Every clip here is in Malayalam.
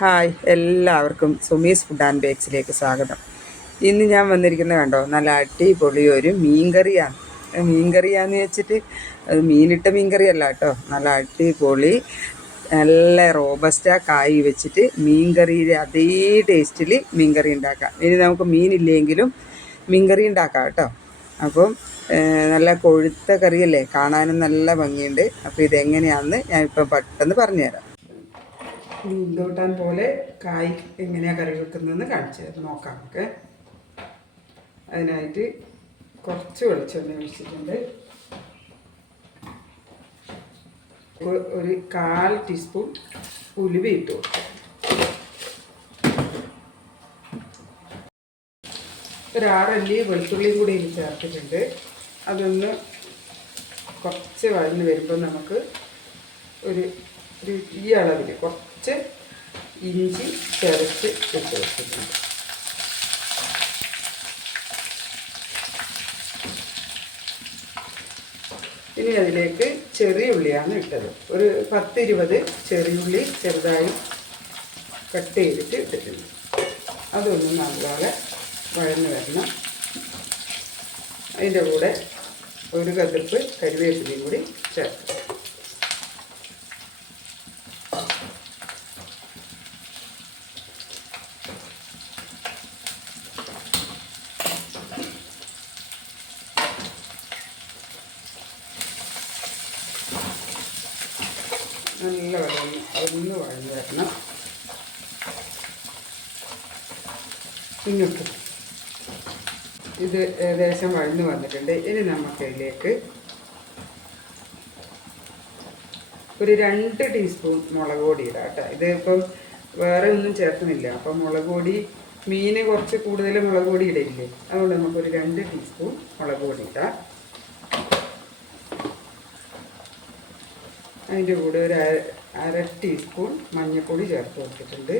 ഹായ്, എല്ലാവർക്കും സുമീസ് ഫുഡ് ആൻഡ് ബേക്സിലേക്ക് സ്വാഗതം. ഇന്ന് ഞാൻ വന്നിരിക്കുന്നത് കണ്ടോ, നല്ല അടിപൊളി ഒരു മീൻകറിയാണ്. മീൻകറിയാന്ന് വെച്ചിട്ട് അത് മീനിട്ട മീൻകറിയല്ല കേട്ടോ, നല്ല അടിപൊളി നല്ല റോബസ്റ്റ കായ് വെച്ചിട്ട് മീൻകറിയുടെ അതേ ടേസ്റ്റിൽ മീൻകറി ഉണ്ടാക്കാം. ഇനി നമുക്ക് മീനില്ലെങ്കിലും മീൻകറി ഉണ്ടാക്കാം കേട്ടോ. അപ്പം നല്ല കൊഴുത്ത കറിയല്ലേ, കാണാനും നല്ല ഭംഗിയുണ്ട്. അപ്പോൾ ഇതെങ്ങനെയാണെന്ന് ഞാനിപ്പം പെട്ടെന്ന് പറഞ്ഞുതരാം. ഉന്തോട്ടാൻ പോലെ കായ് എങ്ങനെയാണ് കറി വെക്കുന്നതെന്ന് കാണിച്ചു നോക്കാം നമുക്ക്. അതിനായിട്ട് കുറച്ച് വെളിച്ചെണ്ണ ഒഴിച്ചിട്ടുണ്ട്. ഒരു 1/4 ടീസ്പൂൺ ഉലുവ ഇട്ട് കൊടുക്കും. ഒരു 6 അല്ലി വെളുത്തുള്ളിയും കൂടി ഇതിൽ ചേർത്തിട്ടുണ്ട്. അതൊന്ന് കുറച്ച് വഴന്ന് വരുമ്പോൾ നമുക്ക് ഒരു ഈ അളവിൽ കുറച്ച് ഇഞ്ചി ചതച്ച് ഇട്ട് വെച്ചിട്ടുണ്ട്. ഇനി അതിലേക്ക് ചെറിയ ഉള്ളിയാണ് ഇട്ടത്. ഒരു 10-20 ചെറിയുള്ളി ചെറുതായി കട്ട് ചെയ്തിട്ട് ഇട്ടിട്ടുണ്ട്. അതൊന്നും നല്ലപോലെ വഴന്ന് വരണം. അതിൻ്റെ കൂടെ ഒരു കതിർപ്പ് കരിവേപ്പിലയും കൂടി ചേർക്കും. നല്ല ഒന്ന് വഴന്ന് വരണം. ഇങ്ങോട്ട് ഇത് ഏകദേശം വഴന്ന് വന്നിട്ടുണ്ട്. ഇനി നമുക്കതിലേക്ക് ഒരു 2 ടീസ്പൂൺ മുളക് പൊടി ഇടാം കേട്ടോ. ഇത് ഇപ്പം വേറെ ഒന്നും ചേർക്കുന്നില്ല. അപ്പം മുളക് പൊടി മീൻ കുറച്ച് കൂടുതൽ മുളക് പൊടി ഇടില്ലേ, അതുകൊണ്ട് നമുക്കൊരു 2 ടീസ്പൂൺ മുളക് പൊടി ഇടാം. അതിൻ്റെ കൂടെ ഒരു 1/2 ടീസ്പൂൺ മഞ്ഞൾപ്പൊടി ചേർത്ത് കൊടുത്തിട്ടുണ്ട്.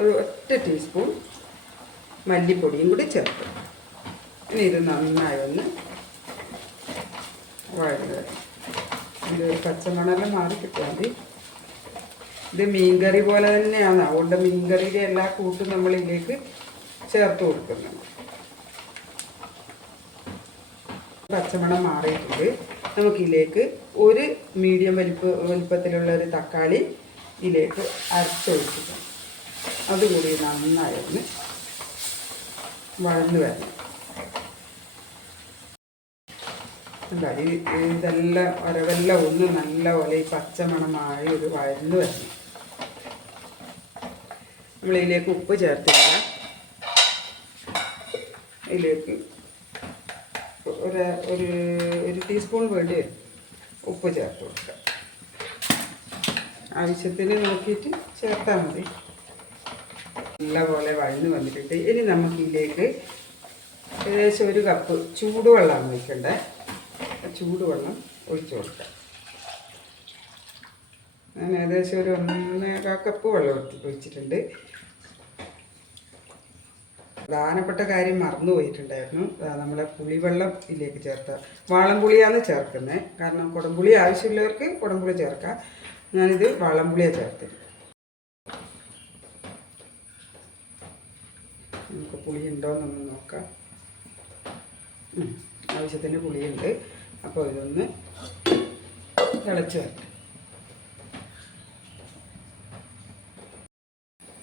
ഒരു 1 ടീസ്പൂൺ മല്ലിപ്പൊടിയും കൂടി ചേർത്ത്. ഇനി ഇത് നന്നായി ഒന്ന് വഴന്ന് വരും. ഇത് പച്ചമണമെല്ലാം മാറി കിട്ടിയാൽ മതി. ഇത് മീൻകറി പോലെ തന്നെയാണ്, അതുകൊണ്ട് മീൻകറിയുടെ എല്ലാ കൂട്ടും നമ്മളിതിലേക്ക് ചേർത്ത് കൊടുക്കുന്നുണ്ട്. പച്ചമണം മാറിയിട്ടുണ്ട്. നമുക്കിതിലേക്ക് ഒരു മീഡിയം വലിപ്പത്തിലുള്ള ഒരു തക്കാളി ഇതിലേക്ക് അരച്ചൊഴിച്ചിട്ടുണ്ട്. അതുകൂടി നന്നായി ഒന്ന് വഴന്ന് വരണം. ഇതെല്ലാം ഒരവെല്ലാം ഒന്ന് നല്ലപോലെ ഈ പച്ചമണമായി ഒരു വഴന്ന് വരണം. നമ്മളിതിലേക്ക് ഉപ്പ് ചേർത്തില്ല. ഇതിലേക്ക് ഒരു ടീസ്പൂൺ വേണ്ടി വരും ഉപ്പ് ചേർത്ത് കൊടുക്കുക. ആവശ്യത്തിന് നോക്കിയിട്ട് ചേർത്താൽ മതി. നല്ലപോലെ വഴന്ന് വന്നിട്ടുണ്ട്. ഇനി നമുക്കിതിലേക്ക് ഏകദേശം 1 കപ്പ് ചൂടുവെള്ളമാണ് ഒഴിക്കേണ്ടത്. ചൂടുവെള്ളം ഒഴിച്ചു കൊടുക്കാം. ഞാൻ ഏകദേശം ഒരു 1.25 കപ്പ് വെള്ളം ഒഴിച്ചിട്ടുണ്ട്. പ്രധാനപ്പെട്ട കാര്യം മറന്നു പോയിട്ടുണ്ടായിരുന്നു. നമ്മളെ പുളിവെള്ളം ഇതിലേക്ക് ചേർത്ത വാളംപുളിയാണ് ചേർക്കുന്നത്. കാരണം കുടംപുളി ആവശ്യമുള്ളവർക്ക് കുടംപുളി ചേർക്കാം. ഞാനിത് വാളംപുളിയാണ് ചേർത്തത്. നമുക്ക് പുളി ഉണ്ടോയെന്നൊന്ന് നോക്കാം. ആവശ്യത്തിന് പുളിയുണ്ട്. അപ്പോൾ ഇതൊന്ന് തിളച്ച് വരട്ടെ.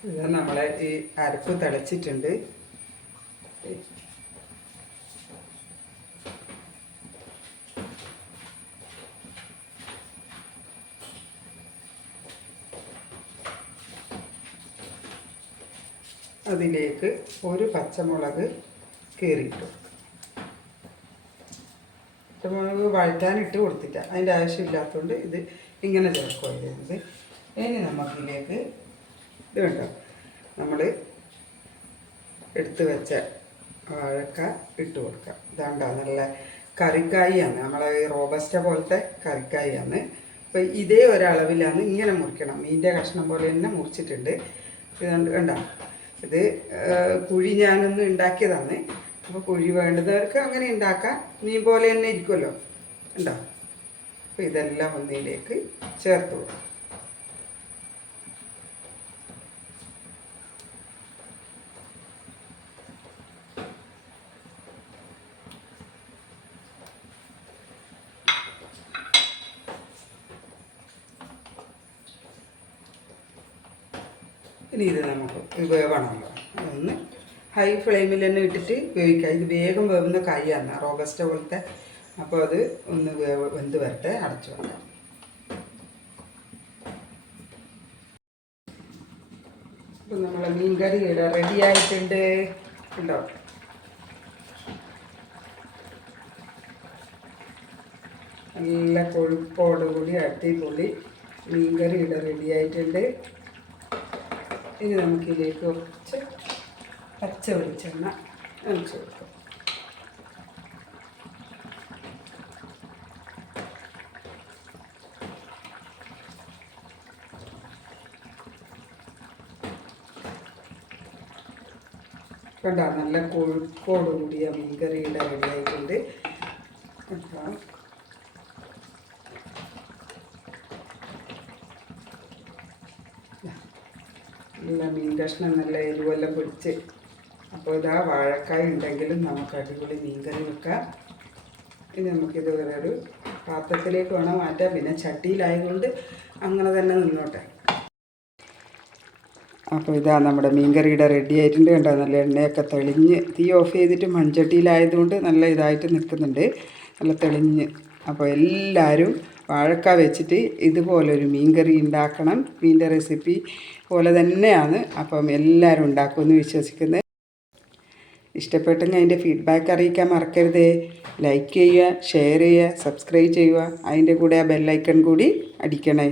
ഇത് നമ്മളെ ഈ അരപ്പ് തിളച്ചിട്ടുണ്ട്. അതിലേക്ക് ഒരു പച്ചമുളക് കീറിയിട്ടു. പച്ചമുളക് വഴറ്റാനിട്ട് കൊടുത്തിട്ട, അതിൻ്റെ ആവശ്യമില്ലാത്തതുകൊണ്ട് ഇത് ഇങ്ങനെ ചേർക്കുക ചെയ്യുന്നത്. ഇനി നമുക്കിതിലേക്ക് ഇത് കണ്ടോ, നമ്മൾ എടുത്ത് വെച്ച വാഴക്ക ഇട്ട് കൊടുക്കാം. ഇതാണ്ടോ നല്ല കറിക്കായാണ്, നമ്മളെ ഈ റോബസ്റ്റ പോലത്തെ കറിക്കായാണ്. അപ്പോൾ ഇതേ ഒരളവിലാണ് ഇങ്ങനെ മുറിക്കണം. മീൻ്റെ കഷ്ണം പോലെ തന്നെ മുറിച്ചിട്ടുണ്ട്. ഇത് കണ്ടോ, ഇത് കുഴി ഞാനൊന്ന് ഉണ്ടാക്കിയതാണ്. അപ്പോൾ കുഴി വേണ്ടുന്നവർക്ക് അങ്ങനെ ഉണ്ടാക്കാം. മീൻ പോലെ തന്നെ ഇരിക്കുമല്ലോ, ഉണ്ടോ. അപ്പോൾ ഇതെല്ലാം ഒന്നിലേക്ക് ചേർത്ത് കൊടുക്കും. ഇനി ഇത് നമുക്ക് വേവണമല്ലോ, അതൊന്ന് ഹൈ ഫ്ലെയിമിൽ തന്നെ ഇട്ടിട്ട് വേവിക്കുക. ഇത് വേഗം വേവുന്ന കായാണ്, റോബസ്റ്റ പോലത്തെ. അപ്പോൾ അത് ഒന്ന് വെന്ത് വരട്ടെ, അടച്ചു വെക്കാം. അപ്പം നമ്മളെ മീൻ കറി ഇവിടെ റെഡി ആയിട്ടുണ്ട്. ഉണ്ടോ? നല്ല കൊഴുപ്പോടുകൂടി അടിപൊളി മീൻ കറി ഇവിടെ റെഡി ആയിട്ടുണ്ട്. ഇനി നമുക്കിതിലേക്ക് കുറച്ച് പച്ച വെളിച്ചെണ്ണ ഒഴിച്ച് കൊടുക്കാം. കണ്ടോ, നല്ല കൊഴുപ്പോടുകൂടിയ മീൻ കറിയുടെ റെഡി ആയിട്ടുണ്ട്. അപ്പം നല്ല മീൻ കഷ്ണം നല്ല എരിവെല്ലാം പിടിച്ച്. അപ്പോൾ ഇതാ വാഴക്കായ ഉണ്ടെങ്കിലും നമുക്ക് അടിപൊളി മീൻ കറി വെക്കാം. ഇനി നമുക്കിത് വേറൊരു പാത്രത്തിലേക്ക് വേണം മാറ്റാം. പിന്നെ ചട്ടിയിലായതുകൊണ്ട് അങ്ങനെ തന്നെ നിന്നോട്ടെ. അപ്പോൾ ഇതാ നമ്മുടെ മീൻ കറിയുടെ റെഡി ആയിട്ടുണ്ട്. കണ്ടോ, നല്ല എണ്ണയൊക്കെ തെളിഞ്ഞ്, തീ ഓഫ് ചെയ്തിട്ട് മൺചട്ടിയിലായതുകൊണ്ട് നല്ല ഇതായിട്ട് നിൽക്കുന്നുണ്ട്, നല്ല തെളിഞ്ഞ്. അപ്പോൾ എല്ലാവരും വാഴക്ക വെച്ചിട്ട് ഇതുപോലൊരു മീൻ കറി ഉണ്ടാക്കണം. മീൻ്റെ റെസിപ്പി പോലെ തന്നെയാണ്. അപ്പം എല്ലാവരും ഉണ്ടാക്കുമെന്ന് വിശ്വസിക്കുന്നത്. ഇഷ്ടപ്പെട്ടെങ്കിൽ അതിൻ്റെ ഫീഡ്ബാക്ക് അറിയിക്കാൻ മറക്കരുതേ. ലൈക്ക് ചെയ്യുക, ഷെയർ ചെയ്യുക, സബ്സ്ക്രൈബ് ചെയ്യുക. അതിൻ്റെ കൂടെ ആ ബെല്ലൈക്കൺ കൂടി അടിക്കണേ.